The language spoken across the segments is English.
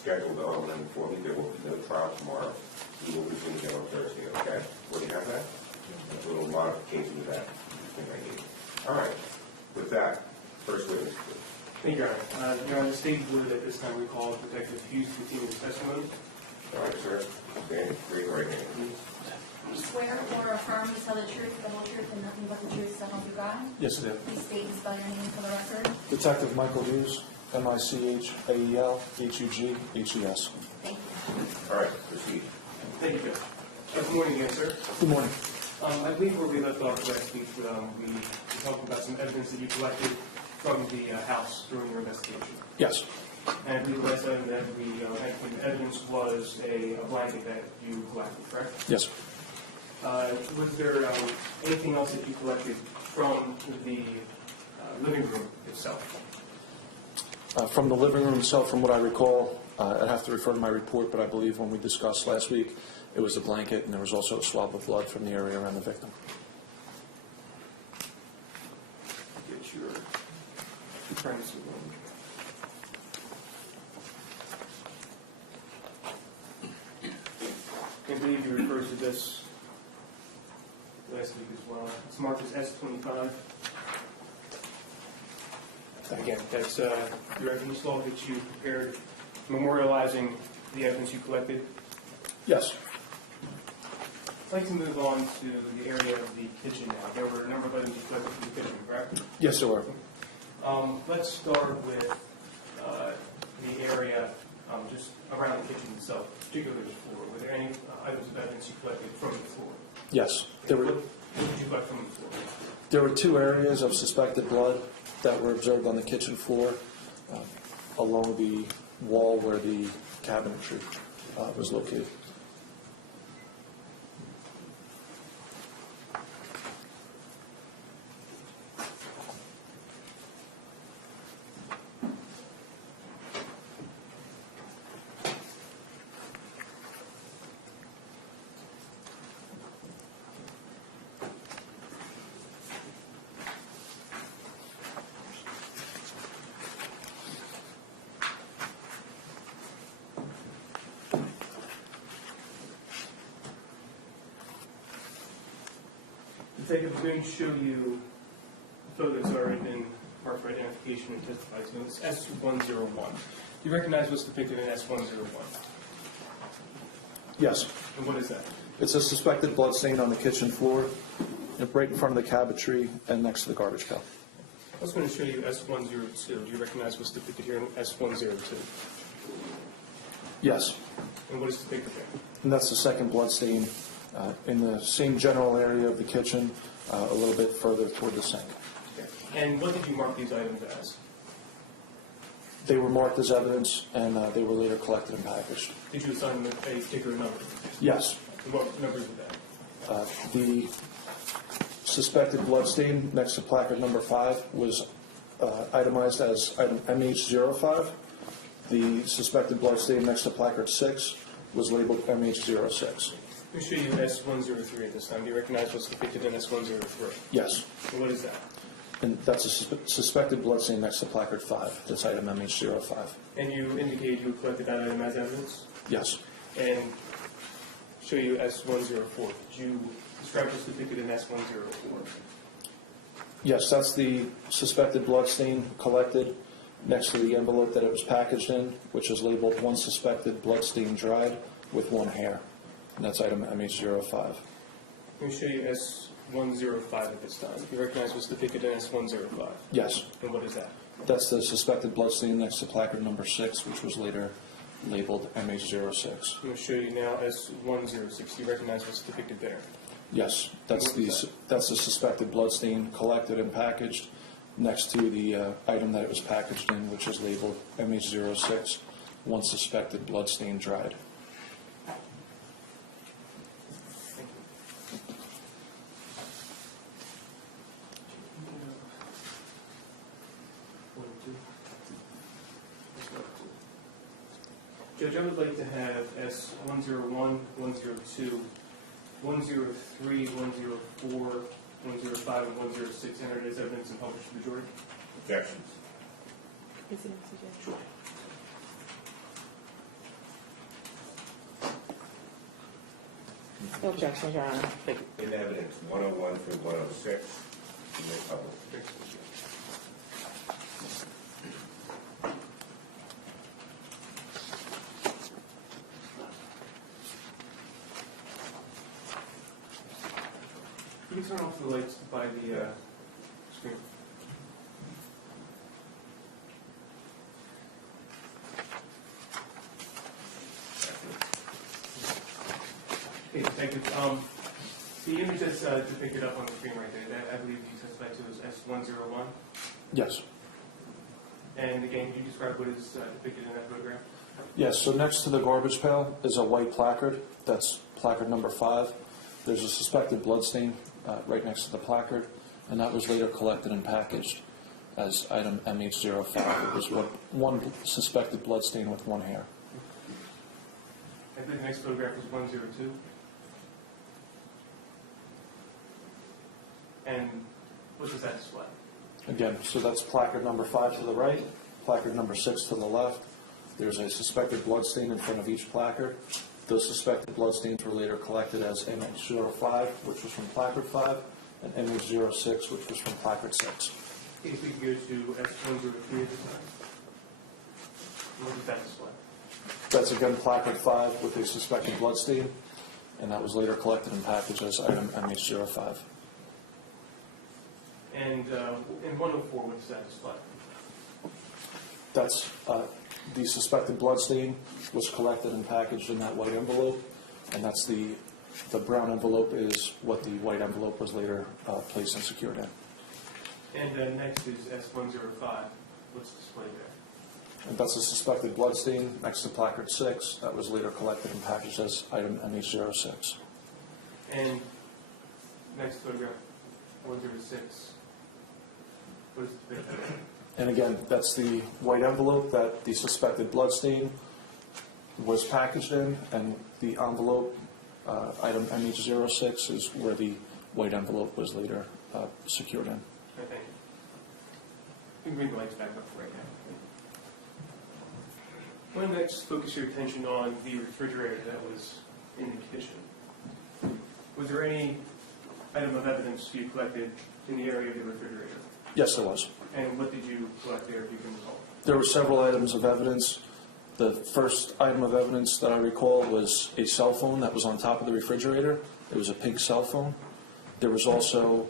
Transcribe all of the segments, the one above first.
scheduled on and inform you there will be no trial tomorrow. We will resume again on Thursday, okay? Will you have that? A little modification to that thing I need. All right. With that, first witness, please. Thank you, Your Honor. Your Honor, the state would at this time recall Detective Hughes to continue his testimony. All right, sir. Stand, raise your right hand, please. You swear or affirm to tell the truth, the whole truth, and nothing but the truth, so help you God? Yes, I do. Please state and spell your name for the record. Detective Michael Hughes, M-I-C-H-A-E-L-H-U-G-H-E-S. Thank you. All right, proceed. Thank you, Judge. Good morning again, sir. Good morning. I believe where we left off last week, we talked about some evidence that you collected from the house during your investigation. Yes. And I believe the last item that we had from the evidence was a blanket that you collected, correct? Yes. Was there anything else that you collected from the living room itself? From the living room itself, from what I recall, I'd have to refer to my report, but I believe when we discussed last week, it was a blanket, and there was also a swab of blood from the area around the victim. Get your premise of I believe you referred to this last week as well. It's marked as S25. Again, that's your evidence log that you prepared memorializing the evidence you collected. Yes. I'd like to move on to the area of the kitchen now. There were a number of items you collected from the kitchen, correct? Yes, there were. Let's start with the area just around the kitchen itself, particularly the floor. Were there any items of evidence you collected from the floor? Yes. What did you collect from the floor? There were 2 areas of suspected blood that were observed on the kitchen floor along the wall where the cabinetry was located. Detective, I'm going to show you the photos that already been marked for identification and testified to. It's S101. Do you recognize what's depicted in S101? Yes. And what is that? It's a suspected blood stain on the kitchen floor, right in front of the cabinetry and next to the garbage pail. I was going to show you S102. Do you recognize what's depicted here in S102? Yes. And what is depicted there? And that's the second blood stain in the same general area of the kitchen, a little bit further toward the sink. Okay. And what did you mark these items as? They were marked as evidence, and they were later collected and packaged. Did you assign them a particular number? Yes. And what numbers were that? The suspected blood stain next to placard number 5 was itemized as item MH05. The suspected blood stain next to placard 6 was labeled MH06. Let me show you S103 at this time. Do you recognize what's depicted in S103? Yes. And what is that? And that's a suspected blood stain next to placard 5. That's item MH05. And you indicated you collected that item as evidence? Yes. And show you S104. Did you describe what's depicted in S104? Yes, that's the suspected blood stain collected next to the envelope that it was packaged in, which is labeled 1 suspected blood stain dried with 1 hair. And that's item MH05. Let me show you S105 at this time. Do you recognize what's depicted in S105? Yes. And what is that? That's the suspected blood stain next to placard number 6, which was later labeled MH06. I'm going to show you now S106. Do you recognize what's depicted there? Yes, that's the suspected blood stain collected and packaged next to the item that it was packaged in, which is labeled MH06, 1 suspected blood stain dried. Judge, I would like to have S101, 102, 103, 104, 105, and 106 entered as evidence and published to the jury. Objections? Sure. No objections, Your Honor. In evidence 101 through 106, you may publish. Can you turn off the lights by the screen? Okay, thank you. The image that's depicted up on the screen right there, that I believe you testified to is S101. Yes. And again, can you describe what is depicted in that photograph? Yes, so next to the garbage pail is a white placard. That's placard number 5. There's a suspected bloodstain right next to the placard, and that was later collected and packaged as item MH05. It was one suspected bloodstain with one hair. I think the next photograph is 102. And what does that display? Again, so that's placard number 5 to the right, placard number 6 to the left. There's a suspected bloodstain in front of each placard. Those suspected bloodstains were later collected as MH05, which was from placard 5, and MH06, which was from placard 6. Okay, if we can go to S103 at this time. What does that display? That's again placard 5 with a suspected bloodstain, and that was later collected and packaged as item MH05. And in 104, what does that display? That's the suspected bloodstain was collected and packaged in that white envelope, and that's the brown envelope is what the white envelope was later placed and secured in. And next is S105. What's displayed there? And that's a suspected bloodstain next to placard 6 that was later collected and packaged as item MH06. And next photograph, 106. What is the picture? And again, that's the white envelope that the suspected bloodstain was packaged in, and the envelope, item MH06, is where the white envelope was later secured in. Okay, thank you. You can bring the lights back up right now. I want to next focus your attention on the refrigerator that was in the kitchen. Was there any item of evidence you collected in the area of the refrigerator? Yes, there was. And what did you collect there, if you can recall? There were several items of evidence. The first item of evidence that I recall was a cell phone that was on top of the refrigerator. It was a pink cell phone. There was also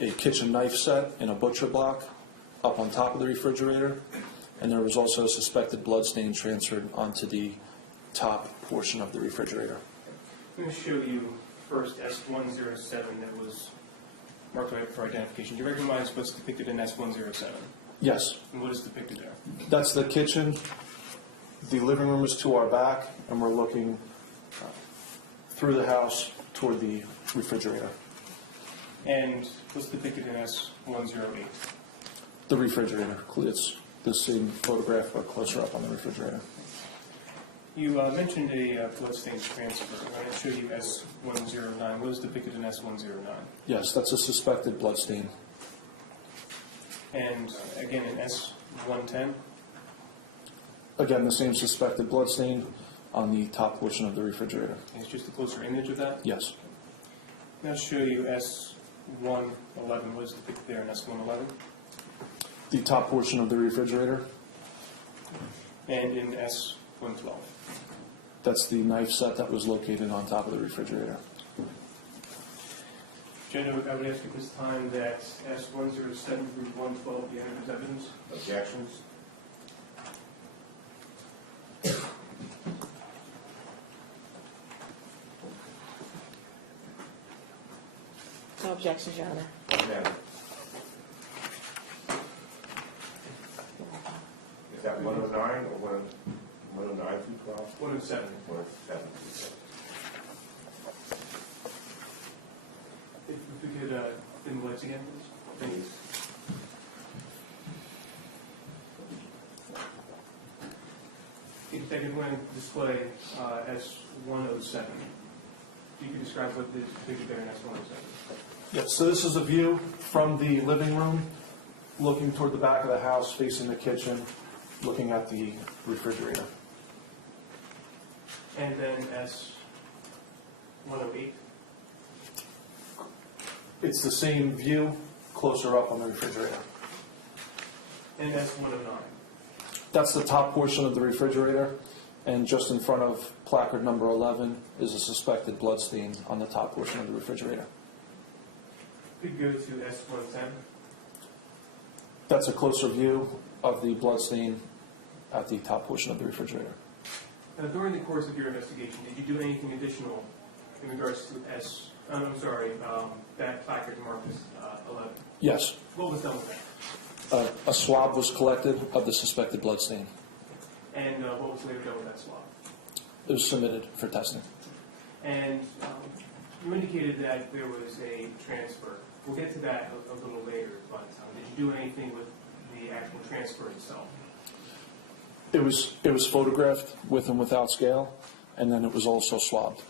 a kitchen knife set in a butcher block up on top of the refrigerator. And there was also a suspected bloodstain transferred onto the top portion of the refrigerator. I'm going to show you first S107 that was marked for identification. Do you recognize what's depicted in S107? Yes, And what is depicted there? that's the kitchen. The living room is to our back, and we're looking through the house toward the refrigerator. And what's depicted in S108? The refrigerator. It's the same photograph, but closer up on the refrigerator. You mentioned a bloodstain transfer. I'm going to show you S109. What is depicted in S109? Yes, that's a suspected bloodstain. And again in S110? Again, the same suspected bloodstain on the top portion of the refrigerator. It's just a closer image of that. Yes. Now I'll show you S111. What is depicted there in S111? The top portion of the refrigerator. And in S112? That's the knife set that was located on top of the refrigerator. Judge, I would ask at this time that S107 through 112 be entered as evidence. Objections? No objections, Your Honor. Madam. Is that 109 or 109 through 12? 107. 107. If we could dim the lights again, please. Please. If they could want to display S107. If you could describe what is depicted there in S107. Yes, so this is a view from the living room, looking toward the back of the house, facing the kitchen, looking at the refrigerator. And then S108? It's the same view, closer up on the refrigerator. And S109? That's the top portion of the refrigerator, and just in front of placard number 11 is a suspected blood stain on the top portion of the refrigerator. Could go to S110? That's a closer view of the blood stain at the top portion of the refrigerator. Now, during the course of your investigation, did you do anything additional in regards to that placard marked as 11? Yes. What was done with that? A swab was collected of the suspected blood stain. And what was later done with that swab? It was submitted for testing. And you indicated that there was a transfer. We'll get to that a little later, but did you do anything with the actual transfer itself? It was photographed with and without scale, and then it was also swabbed.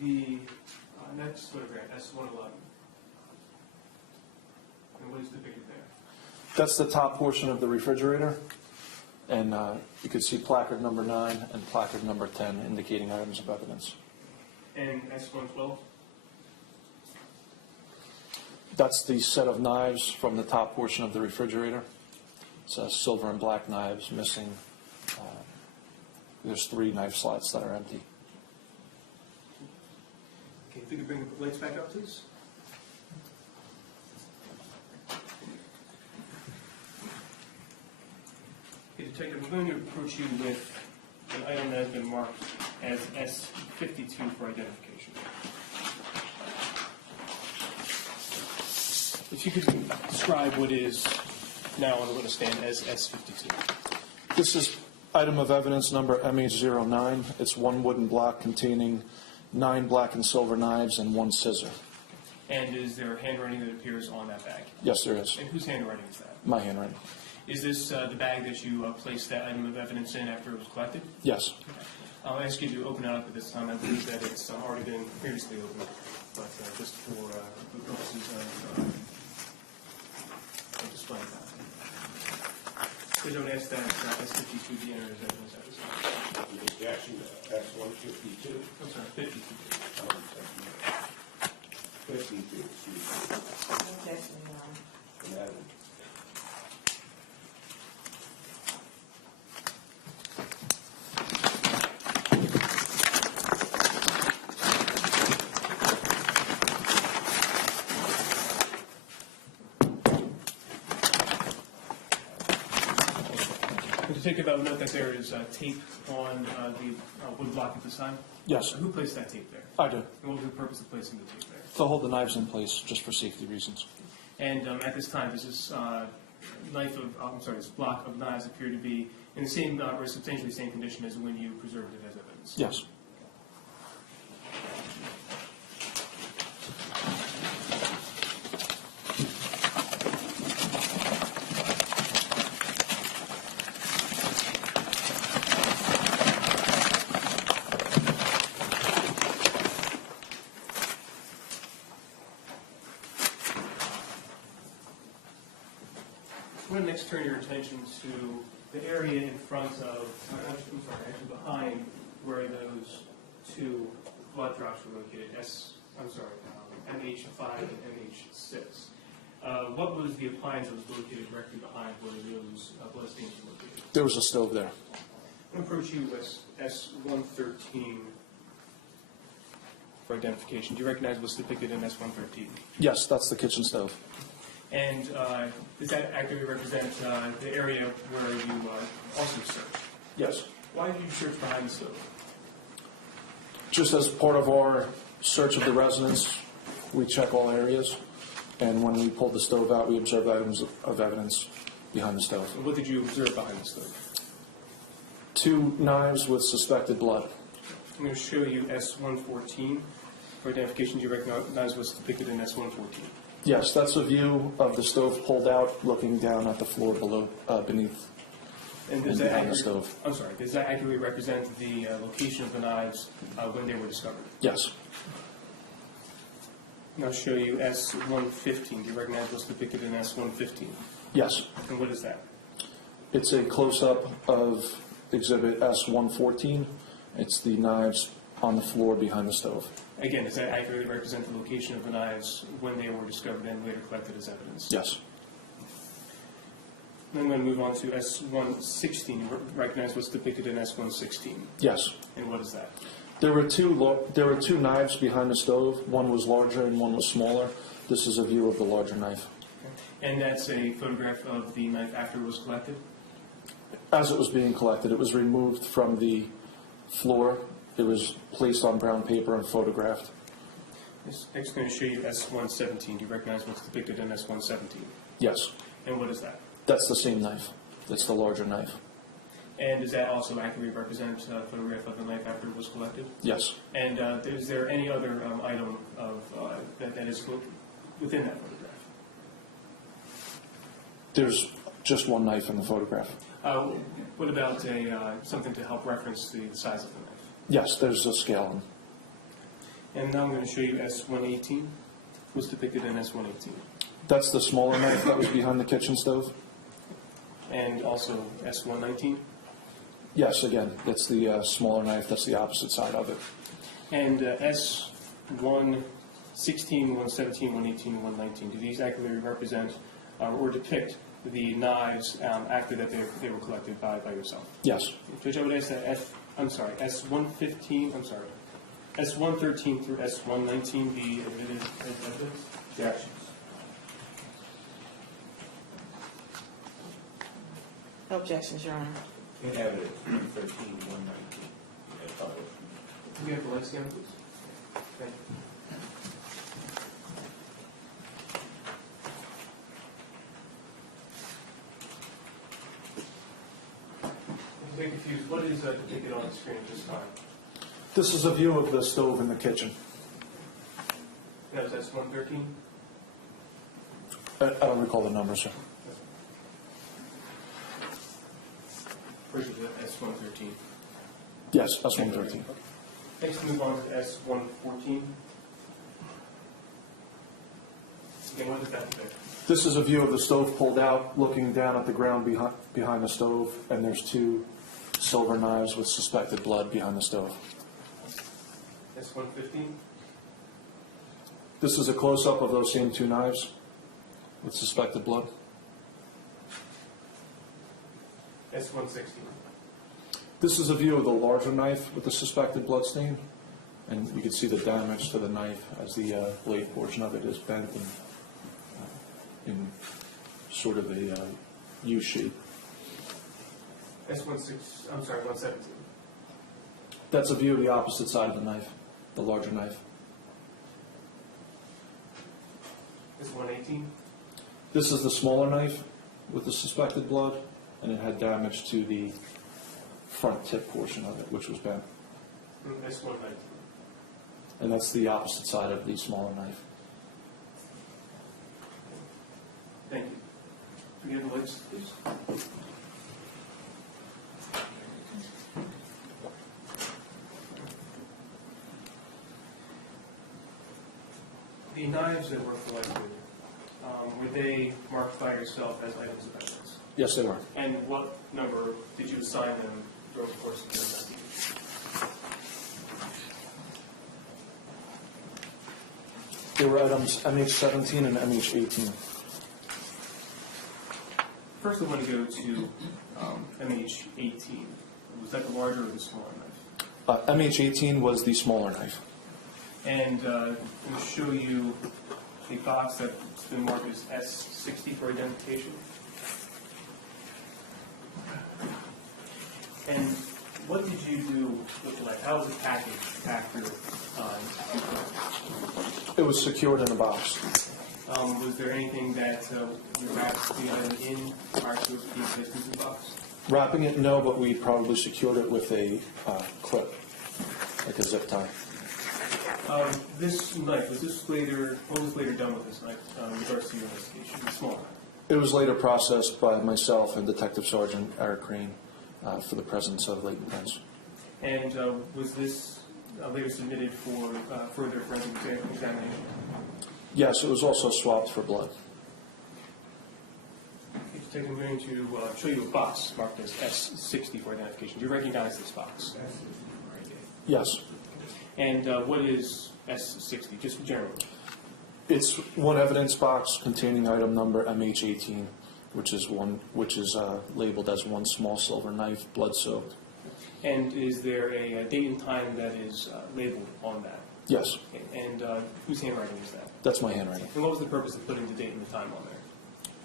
The next photograph, S111. And what is depicted there? That's the top portion of the refrigerator, and you can see placard number 9 and placard number 10 indicating items of evidence. And S112? That's the set of knives from the top portion of the refrigerator. It's silver and black knives missing. There's 3 knife slots that are empty. Okay, if you could bring the lights back up, please. Okay, Detective, I'm going to approach you with an item that has been marked as S52 for identification. If you could describe what is now on the witness stand as S52. This is item of evidence number MH09. It's one wooden block containing 9 black and silver knives and 1 scissor. And is there handwriting that appears on that bag? Yes, there is. And whose handwriting is that? My handwriting. Is this the bag that you placed that item of evidence in after it was collected? Yes. I'll ask you to open it up at this time. I believe that it's already been previously opened, but just for the purposes of displaying that. Please don't ask that S52 be entered as evidence at this time. Objection, S152. I'm sorry, 52. 52, excuse me. Madam. To take about note that there is tape on the wood block at this time. Yes, Who placed that tape there? I do. And what was the purpose of placing the tape there? To hold the knives in place just for safety reasons. And at this time, does this this block of knives appear to be in the same or substantially the same condition as when you preserved it as evidence? Yes. I'm going to next turn your attention to the area in front of, actually behind where those 2 blood drops were located, MH5 and MH6. What was the appliance that was located directly behind where those blood stains were located? There was a stove there. I'm going to approach you with S113 for identification. Do you recognize what's depicted in S113? Yes, that's the kitchen stove. And does that accurately represent the area where you also searched? Yes. Why did you search behind the stove? Just as part of our search of the residence, we check all areas, and when we pulled the stove out, we observed items of evidence behind the stove. And what did you observe behind the stove? 2 knives with suspected blood. I'm going to show you S114 for identification. Do you recognize what's depicted in S114? Yes, that's a view of the stove pulled out, looking down at the floor below, beneath, And and behind the stove. I'm sorry, does that accurately represent the location of the knives when they were discovered? Yes. And I'll show you S115. Do you recognize what's depicted in S115? Yes. And what is that? It's a close-up of Exhibit S114. It's the knives on the floor behind the stove. Again, does that accurately represent the location of the knives when they were discovered and later collected as evidence? Yes. Then I'm going to move on to S116. You recognize what's depicted in S116. Yes. And what is that? There were two knives behind the stove. One was larger and one was smaller. This is a view of the larger knife. And that's a photograph of the knife after it was collected? As it was being collected, it was removed from the floor. It was placed on brown paper and photographed. Next, I'm going to show you S117. Do you recognize what's depicted in S117? Yes. And what is that? That's the same knife. That's the larger knife. And does that also accurately represent a photograph of the knife after it was collected? Yes. And is there any other item of, that is within that photograph? There's just one knife in the photograph. What about something to help reference the size of the knife? Yes, there's a scale. And now I'm going to show you S118. What's depicted in S118? That's the smaller knife that was behind the kitchen stove. And also S119. Yes, again, that's the smaller knife. That's the opposite side of it. And S116, 117, 118, and 119. Do these accurately represent or depict the knives after that they were collected by yourself? Yes. Judge, I would ask that S113 through S119 be admitted as evidence? Yes. No objections, Your Honor. In evidence, 13, 119. Do we have the lights down, please? Thank you. I'm very confused. What is depicted on the screen at this time? This is a view of the stove in the kitchen. That was S113? I don't recall the number, sir. Versus S113. Yes, that's 113. Next, move on to S114. Again, what does that depict? This is a view of the stove pulled out, looking down at the ground behind the stove, and there's two silver knives with suspected blood behind the stove. S115? This is a close-up of those same two knives with suspected blood. S116? This is a view of the larger knife with the suspected blood stain, and you can see the damage to the knife as the blade portion of it is bent in sort of a U shape. S117. That's a view of the opposite side of the knife, the larger knife. S118? This is the smaller knife with the suspected blood, and it had damage to the front tip portion of it, which was bent. S119? And that's the opposite side of the smaller knife. Thank you. Can we have the lights, please? The knives that were collected, were they marked by yourself as items of evidence? Yes, they were. And what number did you assign them during the course of the investigation? They were items MH17 and MH18. First, I want to go to MH18. Was that the larger or the smaller knife? MH18 was the smaller knife. And I'm going to show you a box that's been marked as S60 for identification. And what did you do with the knife? How was it packaged after? It was secured in a box. Was there anything that you wrapped the item in prior to it being placed into the box? Wrapping it, no, but we probably secured it with a clip, like a zip tie. This knife, what was later done with this knife in regards to your investigation? The small knife. It was later processed by myself and Detective Sergeant Eric Crane for the presence of latent pens. And was this later submitted for further forensic examination? Yes, it was also swapped for blood. I'm going to show you a box marked as S60 for identification. Do you recognize this box? Yes. And what is S60, just generally? It's one evidence box containing item number MH18, which is labeled as one small silver knife, blood-soaked. And is there a date and time that is labeled on that? Yes, Okay. And whose handwriting is that? that's my handwriting. And what was the purpose of putting the date and the time on there?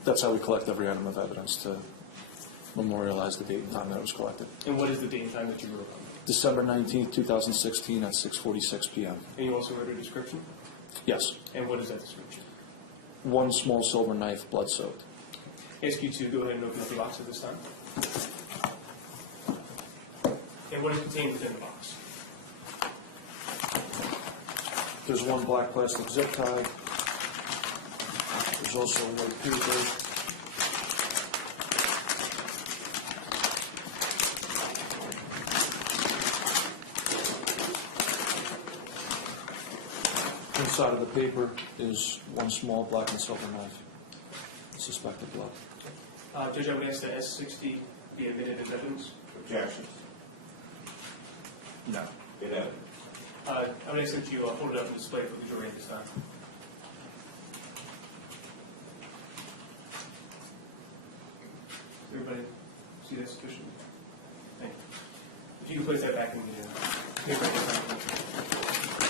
That's how we collect every item of evidence, to memorialize the date and time that it was collected. And what is the date and time that you wrote on there? December 19th, 2016 at 6:46 p.m. And you also wrote a description? Yes, And what is that description? one small silver knife, blood-soaked. I ask you to go ahead and open up the box at this time. And what is contained within the box? There's one black plastic zip tie. There's also white paper. Inside of the paper is one small black and silver knife, suspected blood. Judge, I would ask that S60 be admitted as evidence. Objections? No. In evidence. I would ask that you hold it up and display it for the jury at this time. Does everybody see that sufficiently? Thank you. If you could place that back in the paper at this time.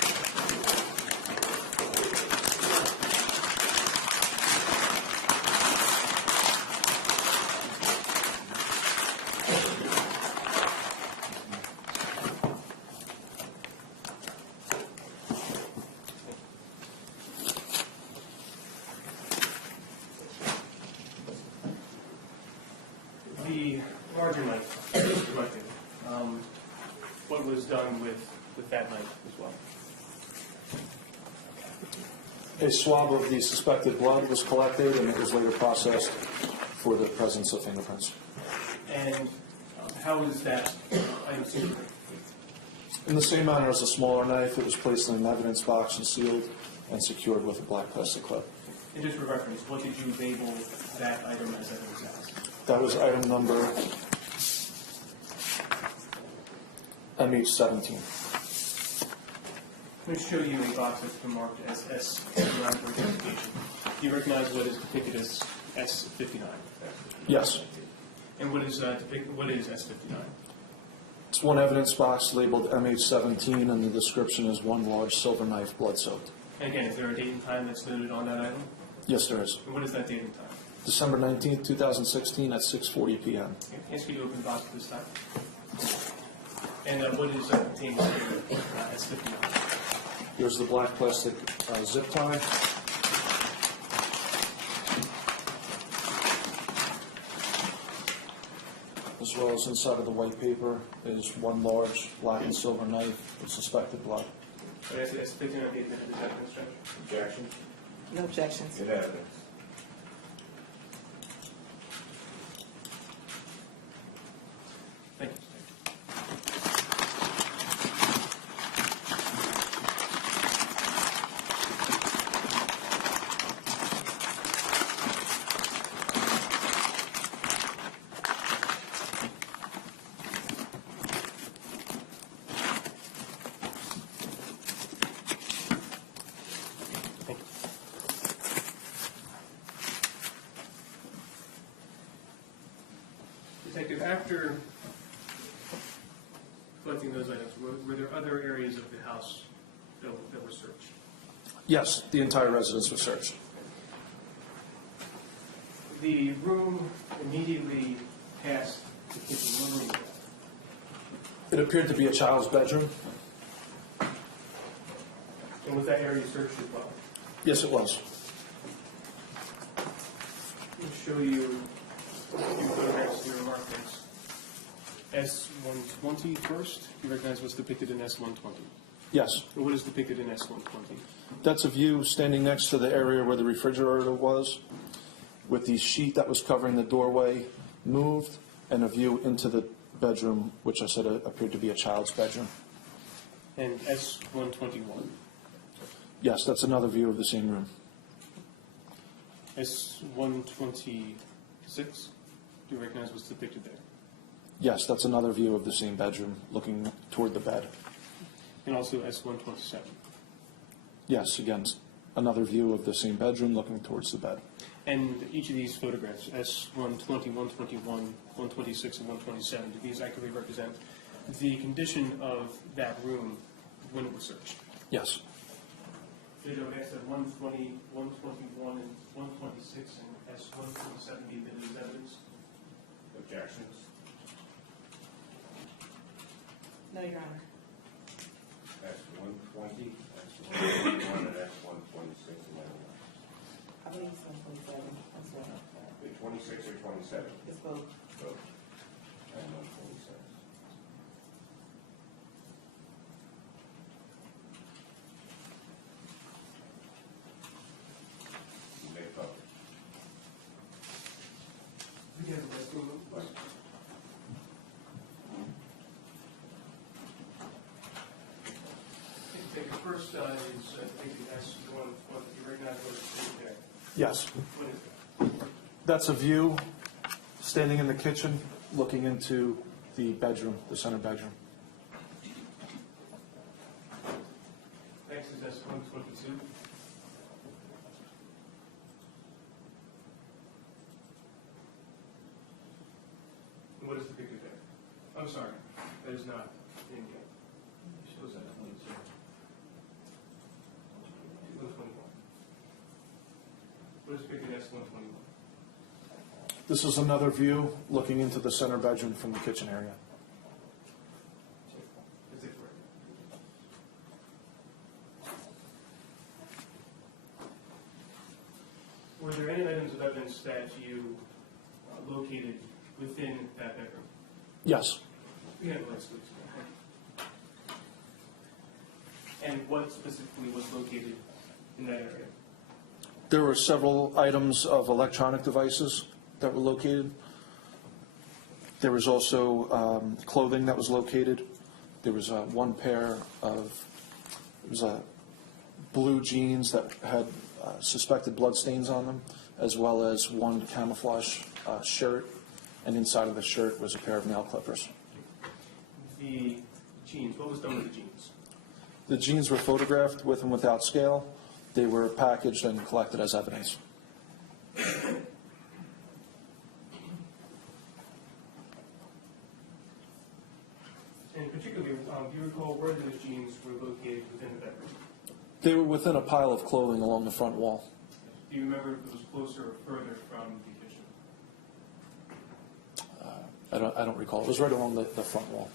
The larger knife that was collected, what was done with that knife as well? A swab of the suspected blood was collected, and it was later processed for the presence of fingerprints. And how is that item secured? In the same manner as a smaller knife, it was placed in an evidence box and sealed and secured with a black plastic clip. And just for reference, what did you label that item as evidence as? That was item number MH17. I'm going to show you a box that's been marked as S59 for identification. Do you recognize what is depicted as S59? Yes. And what is S59? It's one evidence box labeled MH17, and the description is one large silver knife, blood-soaked. And again, is there a date and time that's noted on that item? Yes, there is. And what is that date and time? December 19th, 2016 at 6:40 p.m. Okay, ask you to open the box at this time. And what is contained in S59? Here's the black plastic zip tie. As well as inside of the white paper is one large black and silver knife with suspected blood. But S59 be admitted as evidence, Judge? Objections? No objections. In evidence. Thank you. Detective, after collecting those items, were there other areas of the house that were searched? Yes, the entire residence was searched. The room immediately past the kitchen, what room was that? It appeared to be a child's bedroom. And was that area searched as well? Yes, it was. Let me show you a few photographs here marked as S120 first. You recognize what's depicted in S120? Yes. And what is depicted in S120? That's a view standing next to the area where the refrigerator was, with the sheet that was covering the doorway moved, and a view into the bedroom, which I said appeared to be a child's bedroom. And S121? Yes, that's another view of the same room. S126? Do you recognize what's depicted there? Yes, that's another view of the same bedroom, looking toward the bed. And also S127. Yes, again, another view of the same bedroom looking towards the bed. And each of these photographs, S120, 121, 126, and 127, do these accurately represent the condition of that room when it was searched? Yes. Judge, I would ask that 120, 121, and 126, and S127 be admitted as evidence. Objections? No, Your Honor. S-120, S-121, and S-126, and then I believe it's 127 as well. the 26 or 27? It's both. Both. And 126. You may vote. We have the rest of them. Okay, the first is, I think, the S1, you recognize what it's there. Yes. What is that? That's a view standing in the kitchen looking into the bedroom, the center bedroom. Next is S122. And what is depicted there? I'm sorry, that is not in yet. It shows that 121. What is depicted in S121? This is another view looking into the center bedroom from the kitchen area. Is it correct? Were there any items of evidence that you located within that bedroom? Yes. We have the list, please. And what specifically was located in that area? There were several items of electronic devices that were located. There was also clothing that was located. There was one pair of blue jeans that had suspected blood stains on them, as well as one camouflage shirt, and inside of the shirt was a pair of nail clippers. The jeans, what was done with the jeans? The jeans were photographed with and without scale. They were packaged and collected as evidence. And particularly, do you recall where those jeans were located within the bedroom? They were within a pile of clothing along the front wall. Do you remember if it was closer or further from the kitchen? I don't recall. It was right along the front wall.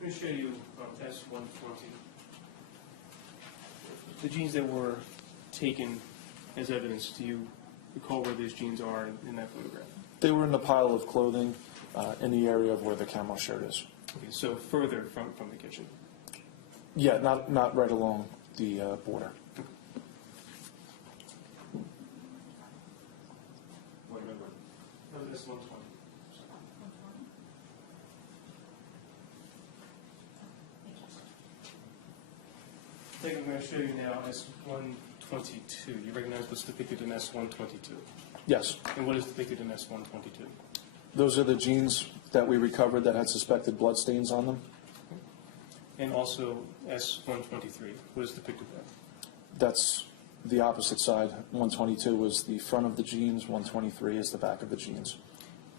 Let me show you S120. The jeans that were taken as evidence, do you recall where those jeans are in that photograph? They were in the pile of clothing in the area of where the camo shirt is. Okay, so further from the kitchen. Yeah, not right along the border. What number? That was S120. I think I'm going to show you now S122. You recognize what's depicted in S122. Yes. And what is depicted in S122? Those are the jeans that we recovered that had suspected blood stains on them. And also S123. What is depicted there? That's the opposite side. 122 was the front of the jeans. 123 is the back of the jeans.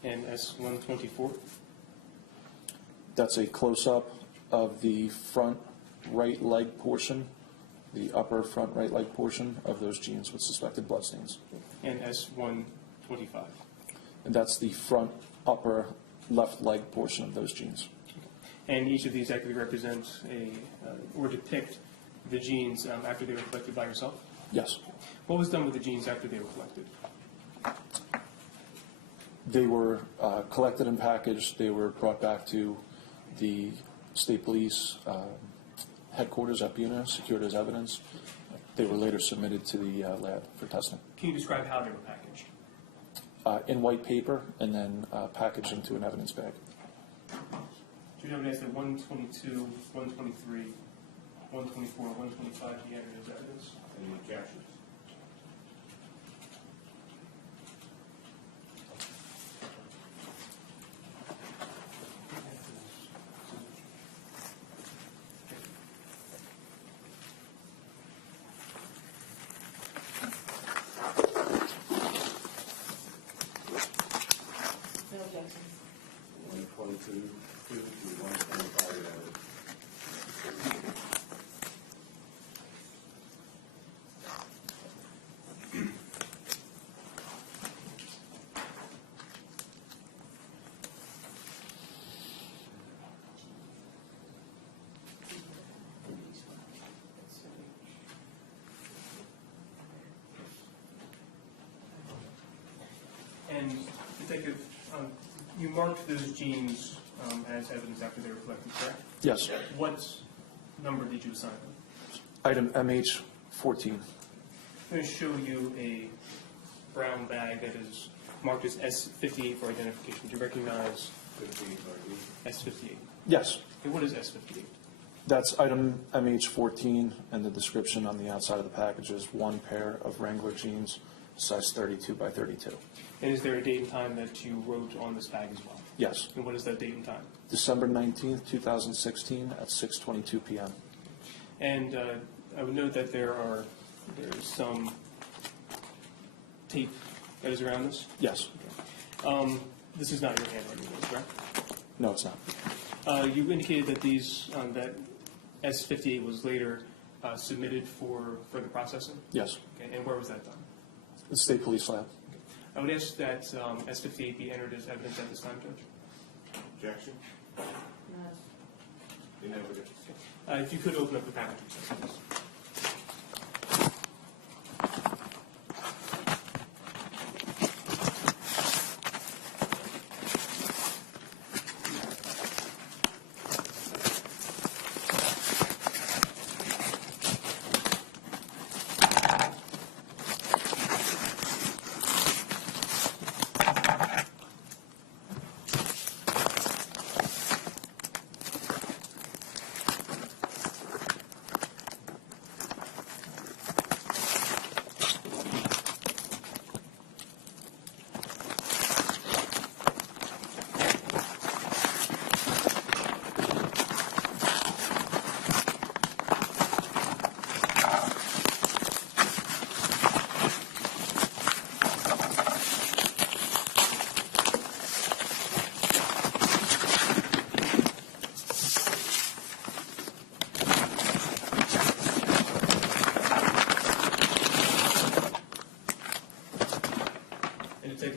And S124? That's a close-up of the front right leg portion, the upper front right leg portion of those jeans with suspected blood stains. And S125? And that's the front upper left leg portion of those jeans. And each of these actually represents or depict the jeans after they were collected by yourself? Yes. What was done with the jeans after they were collected? They were collected and packaged. They were brought back to the state police headquarters at Buna, secured as evidence. They were later submitted to the lab for testing. Can you describe how they were packaged? In white paper and then packaged into an evidence bag. Do you have an answer 122, 123, 124, 125 be entered as evidence? Any objections? to 125. And Detective, you marked those genes as evidence after they were collected, correct? Yes. What number did you assign them? Item MH14. I'm going to show you a brown bag that is marked as S58 for identification. Do you recognize 15, S58? Yes. Okay, what is S58? That's item MH14, and the description on the outside of the package is one pair of Wrangler jeans, size 32 by 32. And is there a date and time that you wrote on this bag as well? Yes. And what is that date and time? December 19th, 2016 at 6:22 p.m. And I would note that there is some tape that is around this. Yes. This is not your handwriting, correct? No, it's not. You indicated that that S58 was later submitted for further processing. Yes. Okay, and where was that done? The State Police Lab. I would ask that S58 be entered as evidence at this time, Judge. Objection? You never did. If you could open up the package, please.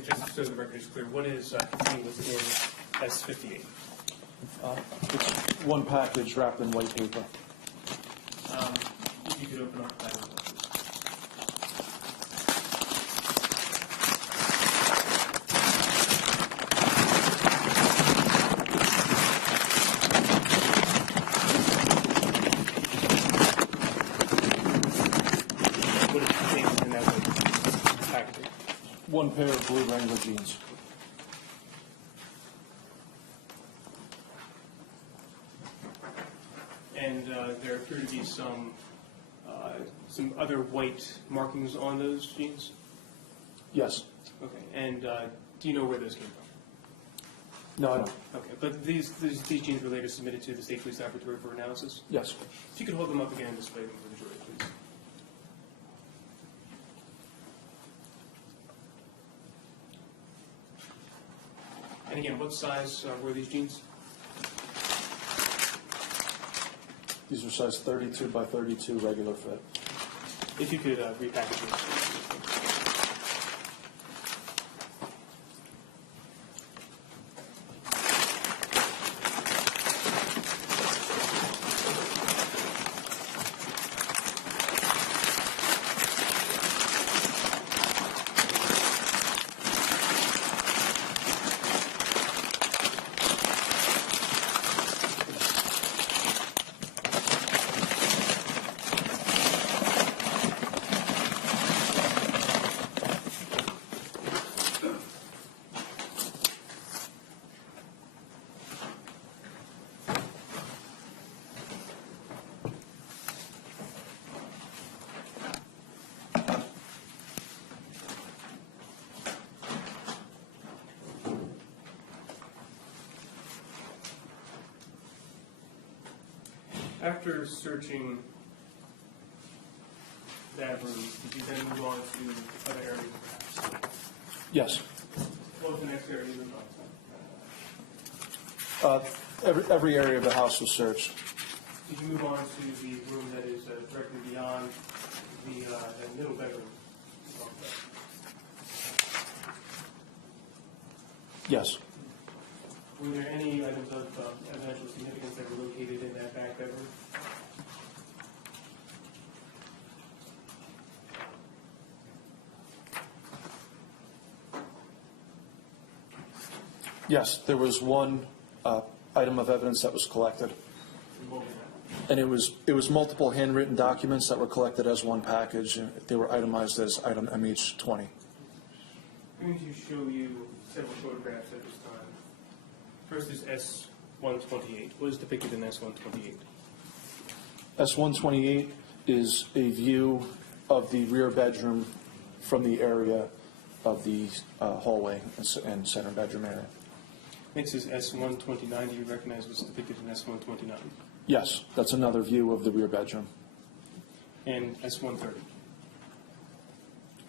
Just so the record is clear, what is contained within S58? It's one package wrapped in white paper. If you could open up that envelope, please. What is contained within that white packaging? One pair of blue Wrangler jeans. And there appear to be some other white markings on those jeans. Yes. Okay. And do you know where those came from? No, I don't. Okay. But these jeans were later submitted to the State Police Laboratory for analysis. Yes. If you could hold them up again and display them for the jury, please. And again, what size were these jeans? These are size 32 by 32 regular fit. If you could repackage them. After searching that room, did you then move on to other areas perhaps? Yes. What was the next area you moved on Every area of the house was searched. Did you move on to the room that is directly beyond the middle bedroom? Yes. Were there any items of evidential significance that were located in that back bedroom? Yes, there was one item of evidence that was collected, And what was that? and it was multiple handwritten documents that were collected as one package, and they were itemized as item MH20. I'm going to show you several photographs at this time. First is S128. What is depicted in S128? S128 is a view of the rear bedroom from the area of the hallway and center bedroom area. Next is S129. Do you recognize what's depicted in S129? Yes, that's another view of the rear bedroom. And S130.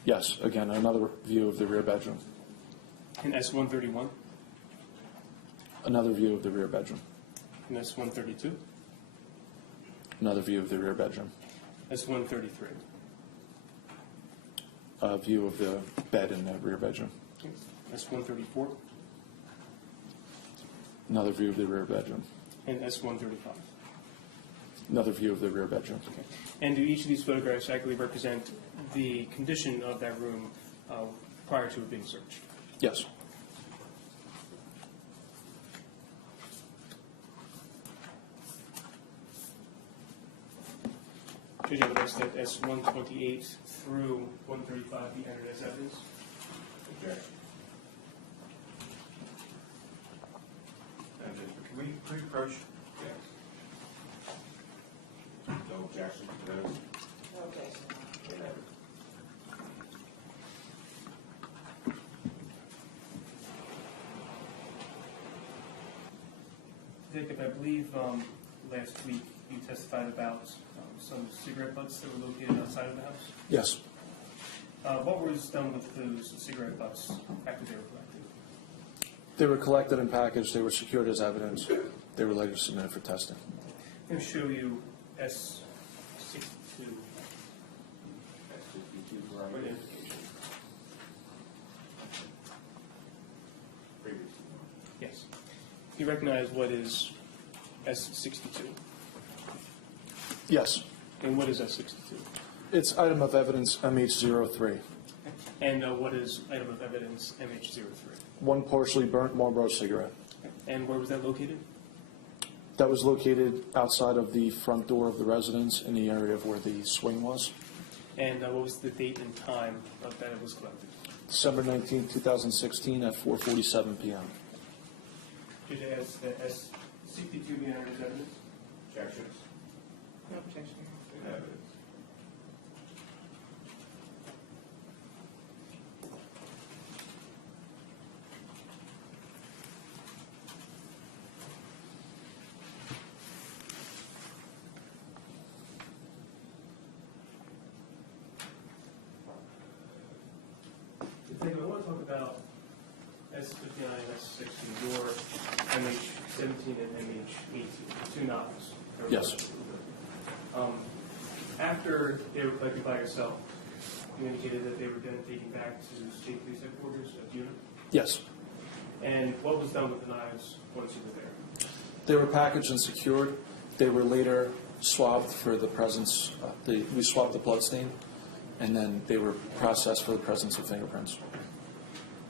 Yes, again, another view of the rear bedroom. And S131. Another view of the rear bedroom. And S132. Another view of the rear bedroom. S133. A view of the bed in the rear bedroom. S134. Another view of the rear bedroom. And S135. Another view of the rear bedroom. Okay. And do each of these photographs accurately represent the condition of that room prior to it being searched? Yes. Judge, I would ask that S128 through 135 be entered as evidence. Objection. And can we please approach? Yes. No objection to those? No objection. Whatever. Jacob, I believe last week you testified about some cigarette butts that were located outside of the house. Yes. What was done with those cigarette butts after they were collected? They were collected and packaged. They were secured as evidence. They were later submitted for testing. I'm going to show you S62 S62 for our for witness. identification. Previously. Yes. You recognize what is S62? Yes. And what is S62? It's item of evidence MH03. And what is item of evidence MH03? One partially burnt Marlboro cigarette. And where was that located? That was located outside of the front door of the residence in the area of where the swing was. And what was the date and time of that it was collected? December 19, 2016 at 4:47 p.m. Did you ask that S62 be entered as evidence? Objections? No objection. In evidence. David, I want to talk about S59 and S60, your MH17 and MH18, the two novels. Yes. After they were collected by yourself, you indicated that they were then taken back to state police headquarters at Unit. Yes. And what was done with the knives once you were there? They were packaged and secured. They were later swabbed for the presence. We swabbed the blood stain, and then they were processed for the presence of fingerprints.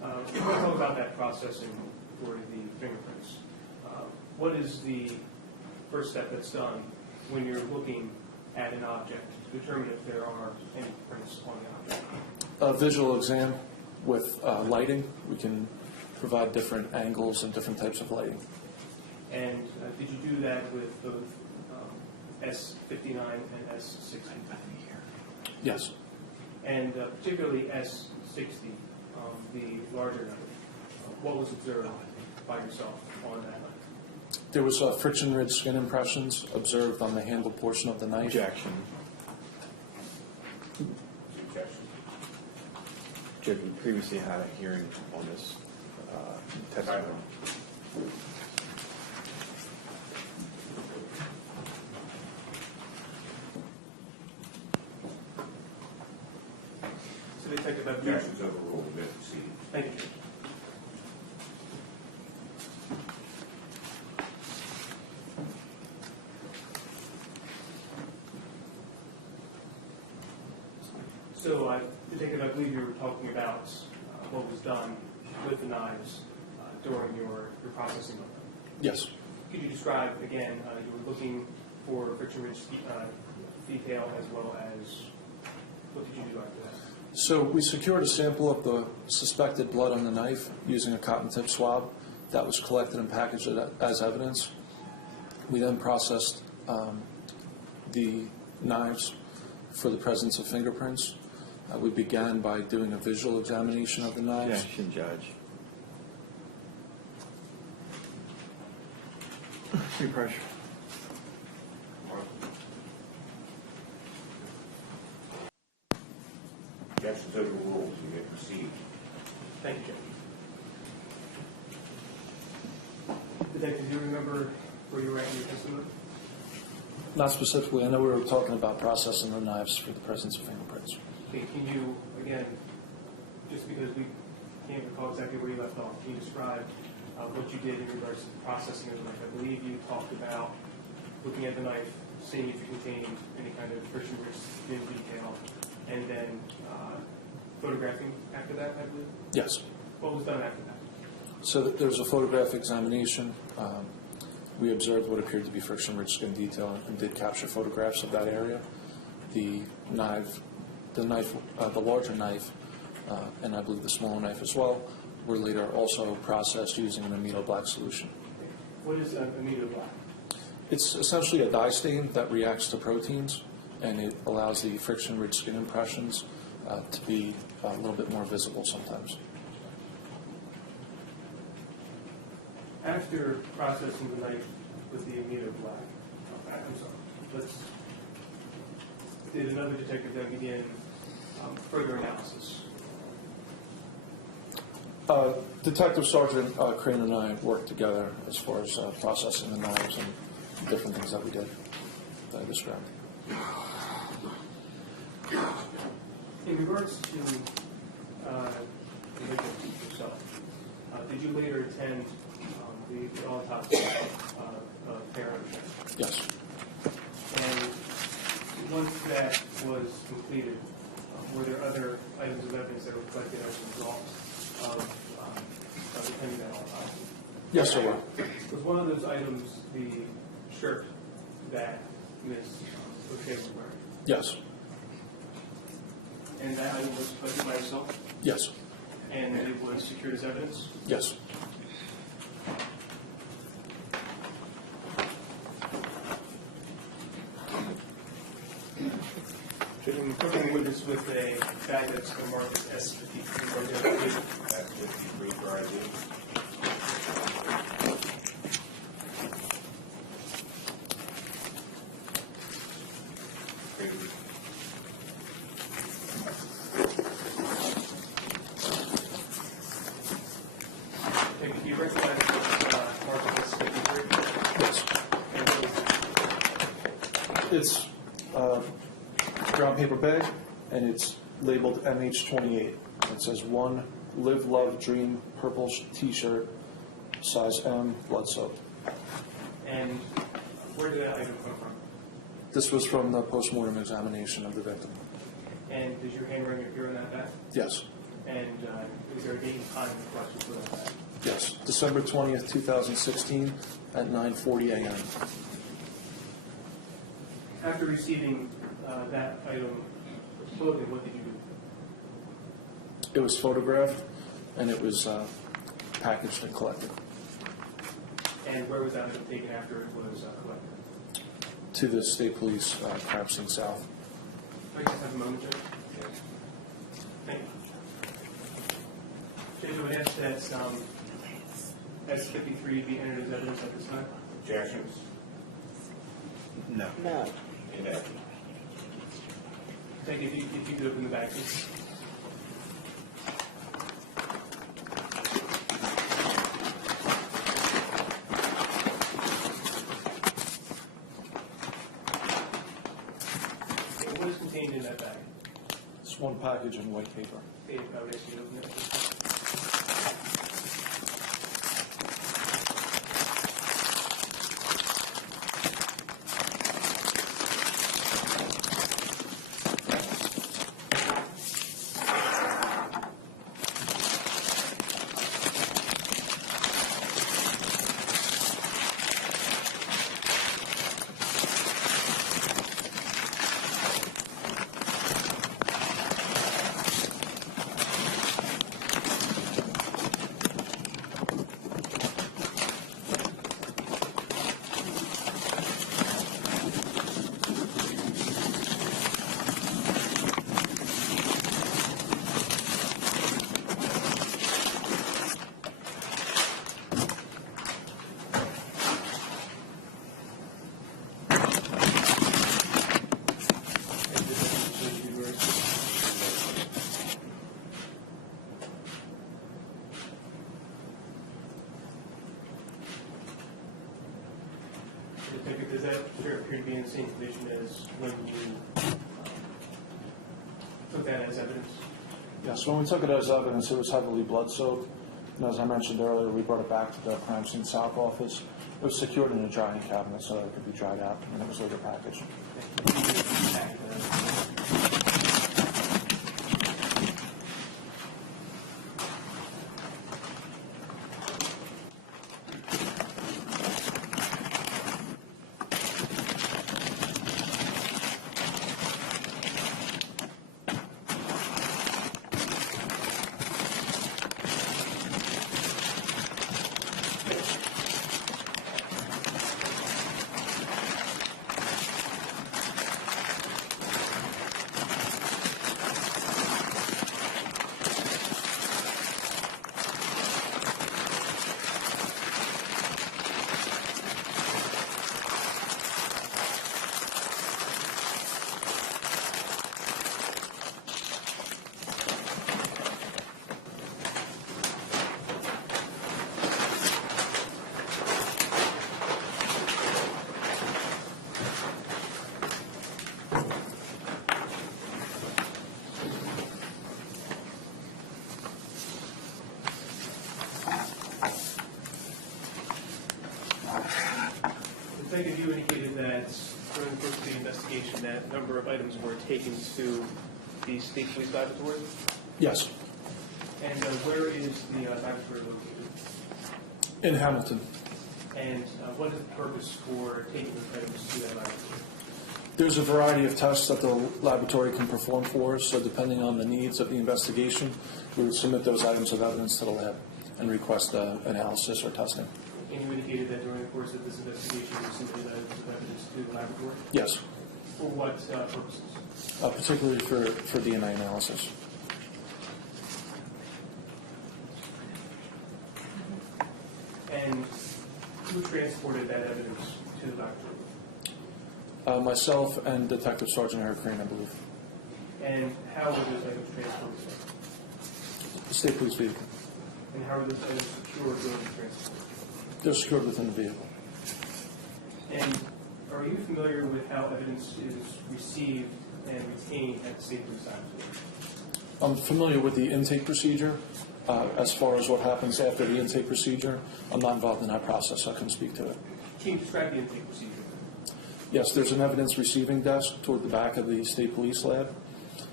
We want to talk about that processing for the fingerprints. What is the first step that's done when you're looking at an object to determine if there are any prints on the object? A visual exam with lighting. We can provide different angles and different types of lighting. And did you do that with both S59 and S60? Yes. And particularly S60, the larger number. What was observed by yourself on that knife? There was friction-ridged skin impressions observed on the handle portion of the knife. Objection. Objection. Judge, we previously had a hearing on this testimony. Detective, I believe. Objections overruled. You may proceed. Thank you, Judge. So, Detective, I believe you were talking about what was done with the knives during your processing of them. Yes. Could you describe, again, you were looking for friction-rich detail as well as, what did you do after that? So we secured a sample of the suspected blood on the knife using a cotton tip swab. That was collected and packaged as evidence. We then processed the knives for the presence of fingerprints. We began by doing a visual examination of the knives. Objection, Judge. Free pressure. Objections overruled. You may proceed. Thank you, Judge. Detective, do you remember where you were at in your testimony? Not specifically. I know we were talking about processing the knives for the presence of fingerprints. Okay, can you, again, just because we can't recall exactly where you left off, can you describe what you did in regards to the processing of the knife? I believe you talked about looking at the knife, seeing if it contained any kind of friction-rich skin detail, and then photographing after that, I believe? Yes. What was done after that? So there was a photographic examination. We observed what appeared to be friction-rich skin detail and did capture photographs of that area. The larger knife, and I believe the smaller knife as well, were later also processed using an amino black solution. What is amino black? It's essentially a dye stain that reacts to proteins, and it allows the friction-rich skin impressions to be a little bit more visible sometimes. After processing the knife with the amino black, I'm sorry, did another detective then begin further analysis? Detective Sergeant Crane and I worked together as far as processing the knives and different things that we did that I described. In regards to the victim yourself, did you later attend the autopsy of Karen? Yes. And once that was completed, were there other items of evidence that were collected as a result of attending that autopsy? Yes, there were. Was one of those items the shirt that Ms. O'Shea was wearing? Yes. And that item was collected by yourself? Yes. And it was secured as evidence? Yes. I'm putting a witness with a bag that's been marked as S53 for identification. That's 53 for ID. Okay, do you recognize this marked as S53? Yes. And what is it? It's a brown paper bag, and it's labeled MH28. It says one Live, Love, Dream purple T-shirt, size M, blood soap. And where did that item come from? This was from the postmortem examination of the victim. And does your handwriting appear in that bag? Yes. And is there a date and time the collection put on that? Yes. December 20th, 2016 at 9:40 a.m. After receiving that item of clothing, what did you do? It was photographed, and it was packaged and collected And where was that item taken after it was collected? to the State Police crime scene south. I just have a moment, Judge. Thank you. Judge, I would ask that S53 be entered as evidence at this time. Objections? No. No. Inaction. Thank you. If you could open the bag, please. Okay, what is contained in that bag? It's one package in white paper. I would ask you to open it. Does that appear to be in the same condition as when you took that as evidence? Yes, when we took it as evidence, it was heavily blood-soaked. And as I mentioned earlier, we brought it back to the Crime Scene South office. It was secured in a drying cabinet so that it could be dried out, and it was later packaged. Detective, you indicated that during the course of the investigation that a number of items were taken to the state police laboratory. Yes, And where is the laboratory located? in Hamilton. And what is the purpose for taking those items to that laboratory? There's a variety of tests that the laboratory can perform for us, so depending on the needs of the investigation, we would submit those items of evidence to the lab and request analysis or testing. And you indicated that during the course of this investigation, you submitted items of evidence to the laboratory. Yes, For what purposes? particularly for DNA analysis. And who transported that evidence to the laboratory? Myself and Detective Sergeant Eric Green, I believe. And how were those items transported? The state police vehicle. And how were those items secured during the transport? They're secured within the vehicle. And are you familiar with how evidence is received and retained at the state police laboratory? I'm familiar with the intake procedure. As far as what happens after the intake procedure, I'm not involved in that process, so I couldn't speak to it. Can you describe the intake procedure? Yes, there's an evidence receiving desk toward the back of the state police lab.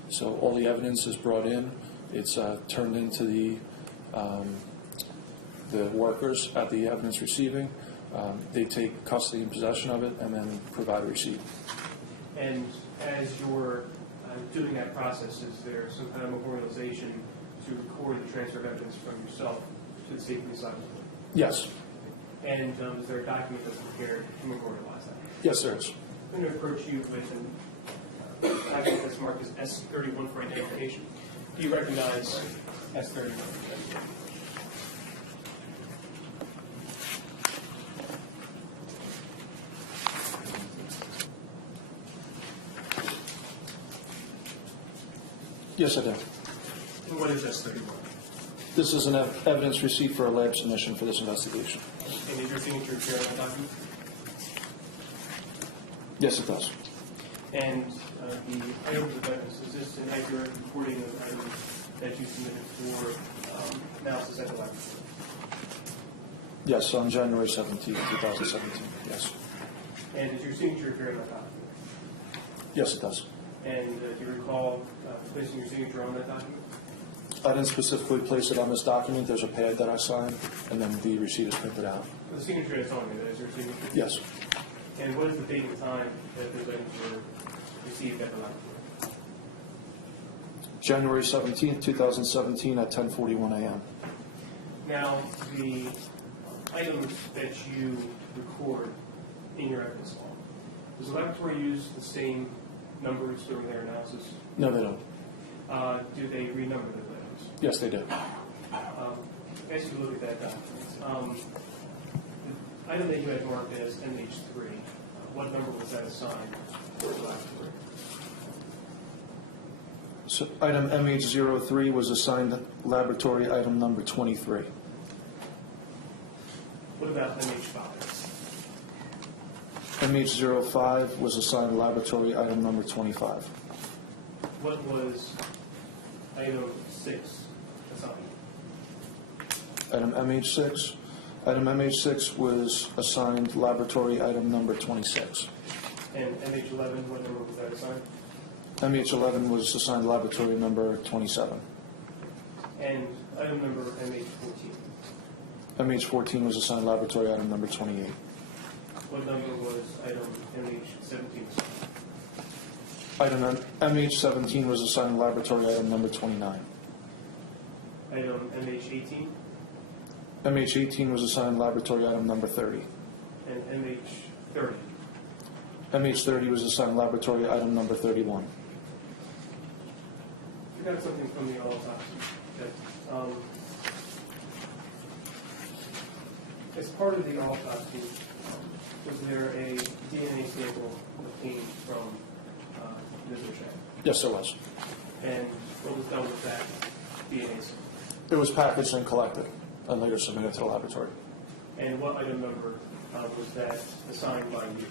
So all the evidence is brought in. It's turned into the workers at the evidence receiving. They take custody and possession of it and then provide a receipt. And as you're doing that process, is there some kind of memorialization to record the transfer of evidence from yourself to the state police laboratory? Yes. And is there a document that's prepared to memorialize that? Yes, there is. I'm going to approach you with a document that's marked as S31 for identification. Do you recognize S31? Yes, I do. And what is S31? This is an evidence receipt for a lab submission for this investigation. And is your signature appear on that document? Yes, it does. And the items of evidence, is this an accurate reporting of items that you submitted for analysis at the laboratory? Yes, on January 17, 2017, yes. And does your signature appear on that document? Yes, it does. And do you recall placing your signature on that document? I didn't specifically place it on this document. There's a pad that I signed, and then the receipt is printed out. The signature that's on it, is your signature? Yes. And what is the date and time that those items were received at the laboratory? January 17, 2017 at 10:41 a.m. Now, the items that you record in your evidence log, does the laboratory use the same numbers during their analysis? No, they don't. Do they renumber those items? Yes, they do. As you look at that document, the item that you had marked as MH3, what number was that assigned for the laboratory? So item MH03 was assigned laboratory item number 23. What about MH5? MH05 was assigned laboratory item number 25. What was item 6 assigned? Item MH6. Item MH6 was assigned laboratory item number 26. And MH11, what number was that assigned? MH11 was assigned laboratory number 27. And item number MH14, MH14 was assigned laboratory item number 28. what number was item MH17 assigned? Item MH17 was assigned laboratory item number 29. Item MH18 MH18 was assigned laboratory item number 30. and MH30. MH30 was assigned laboratory item number 31. You got something from the autopsy that, as part of the autopsy, was there a DNA sample obtained from Ms. O'Shea? Yes, there was. And what was done with that DNA sample? It was packaged and collected and later submitted to the laboratory. And what item number was that assigned by you?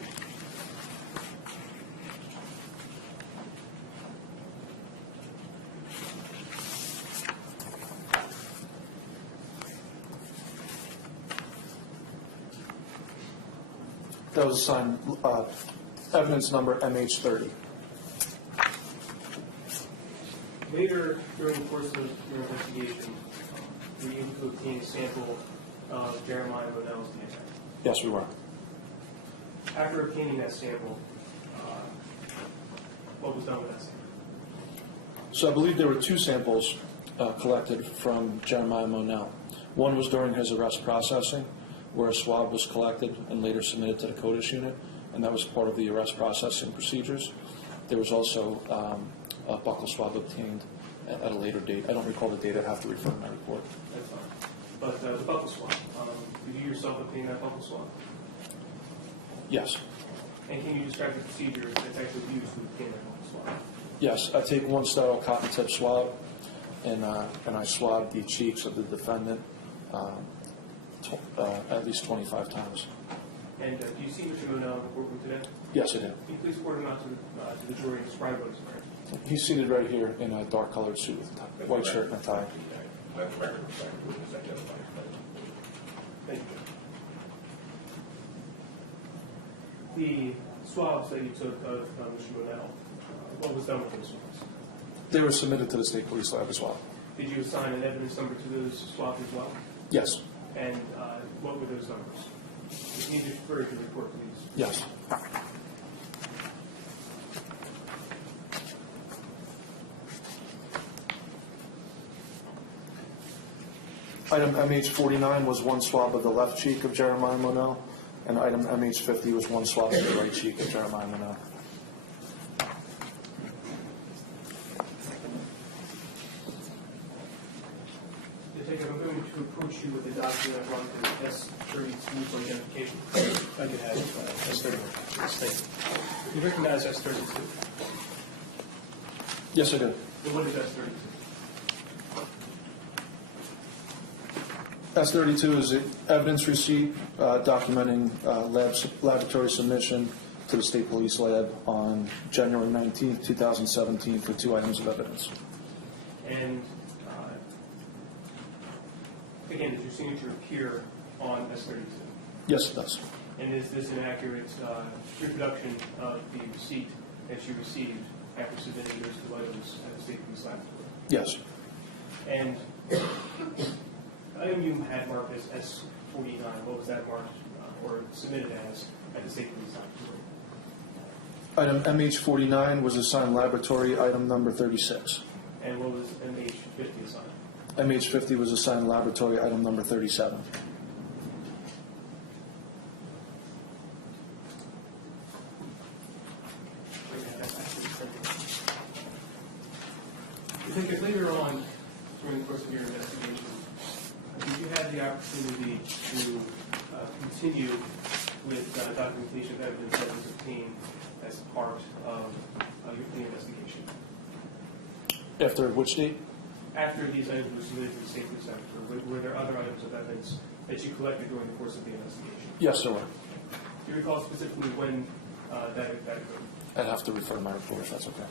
That was assigned evidence number MH30. Later, during the course of your investigation, were you able to obtain a sample of Jeremiah Monell's DNA? Yes, we were. After obtaining that sample, what was done with that sample? So I believe there were two samples collected from Jeremiah Monell. One was during his arrest processing, where a swab was collected and later submitted to the CODIS unit, and that was part of the arrest processing procedures. There was also a buccal swab obtained at a later date. I don't recall the date. I'd have to refer to my report. That's fine. But the buccal swab, did you yourself obtain that buccal swab? Yes. And can you describe the procedure that's actually used to obtain that buccal swab? Yes, I take one sterile cotton tip swab, and I swab the cheeks of the defendant at least 25 times. And do you see Mr. Monell in the courtroom today? Yes, I do. Can you please report him out to the jury and describe what he's wearing? He's seated right here in a dark-colored suit with a white shirt and a tie. Let the record reflect who is identified. Thank you. The swabs that you took of Mr. Monell, what was done with those swabs? They were submitted to the state police lab as well. Did you assign an evidence number to those swabs as well? Yes. And what were those numbers? Can you just refer to the report, please? Yes. Item MH49 was one swab of the left cheek of Jeremiah Monell, and item MH50 was one swab of the right cheek of Jeremiah Monell. Detective, I'm going to approach you with the document run through S32 for identification. I do have S32. You recognize S32? Yes, I do. Well, what is S32? S32 is the evidence receipt documenting laboratory submission to the State Police Lab on January 19th, 2017 for 2 items of evidence. And again, does your signature appear on S-32? Yes, it does. And is this an accurate reproduction of the receipt that you received after submitting those 2 items at the State Police Laboratory? Yes. And the item you had marked as S-49, what was that marked or submitted as at the State Police Laboratory? Item MH49 was assigned laboratory item number 36. And what was MH50 assigned? MH50 was assigned laboratory item number 37. I think that later on, during the course of your investigation, did you have the opportunity to continue with documentation of evidence that was obtained as part of the investigation? After which date? After these items were submitted to the State Police Laboratory, were there other items of evidence that you collected during the course of the investigation? Yes, there were. Do you recall specifically when that occurred? I'd have to refer to my report if that's okay.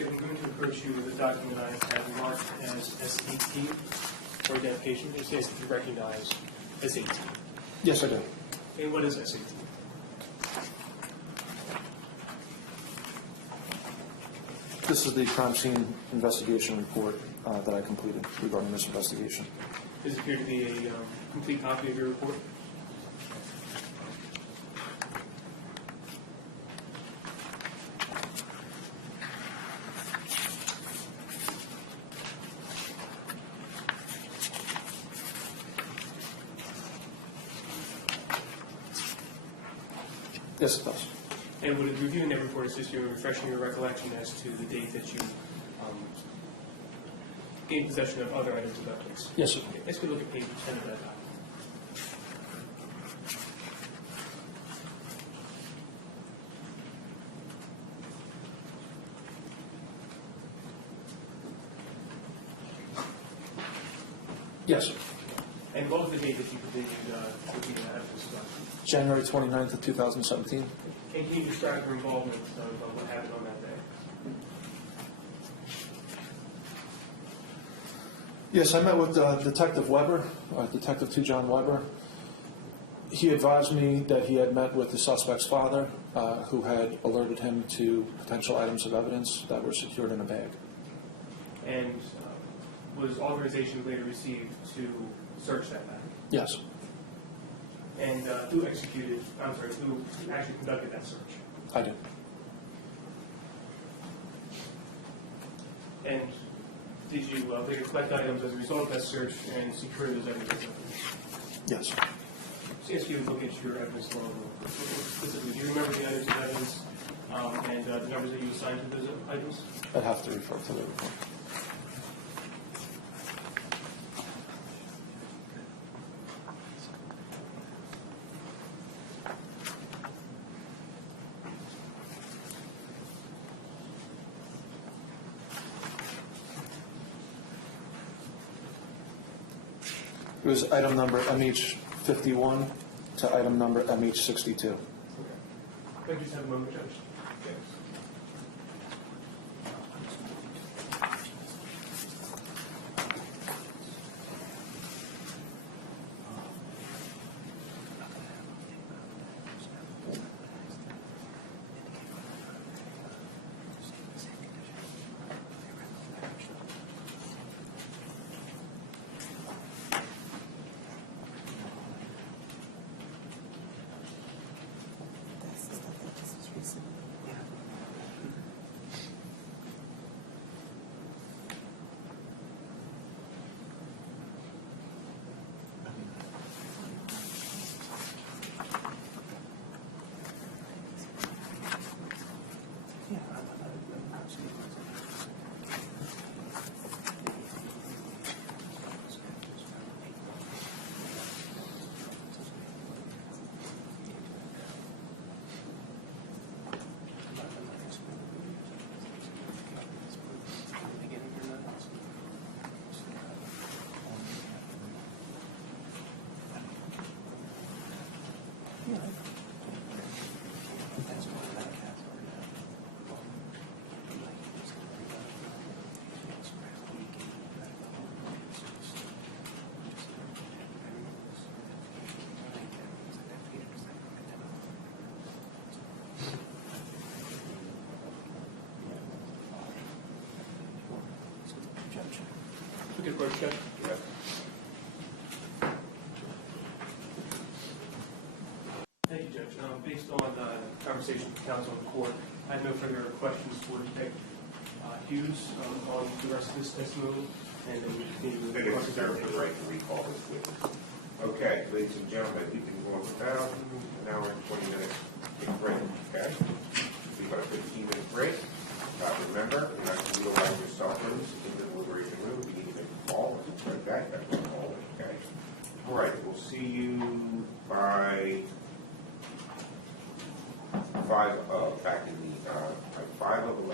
I'm going to approach you with a document I have marked as S18 for identification. It says that you recognize S18. Yes, I do. And what is S18? This is the crime scene investigation report that I completed regarding this investigation. Does it appear to be a complete copy of your report? Yes, it does. And would reviewing that report assist you in refreshing your recollection as to the date that you gained possession of other items of evidence? Yes, sir. Let's go look at page 10 of that document. Yes, sir. And what was the date that you continued looking at this document? January 29th of 2017. And can you describe your involvement of what happened on that day? Yes, I met with Detective Weber, Detective 2 John Weber. He advised me that he had met with the suspect's father, who had alerted him to potential items of evidence that were secured in a bag. And was authorization later received to search that bag? Yes. And who actually conducted that search? I did. And did you later collect items as a result of that search and secure those items? Yes. So ask you to look at your evidence level. Specifically, do you remember the items of evidence and the numbers that you assigned to those items? I'd have to refer to the report. It was item number MH51 to item number MH62. Okay. Could you just have a moment, Judge? Yes. That's the stuff that was recent. We can approach that. Yep. Thank you, Judge. Based on conversation with counsel in court, I have no further questions for Detective Hughes on the rest of this testimony, and then we continue I with think the it's reserved the right to recall this witness. Okay, ladies and gentlemen, we can go about an hour and 20 minutes break, okay? We've got a 15-minute break. Remember, you're not to utilize your cell phones in the deliberation room. We need to make a call or something like that. That's what call it, okay? All right, we'll see you by 5 back in the 5:11.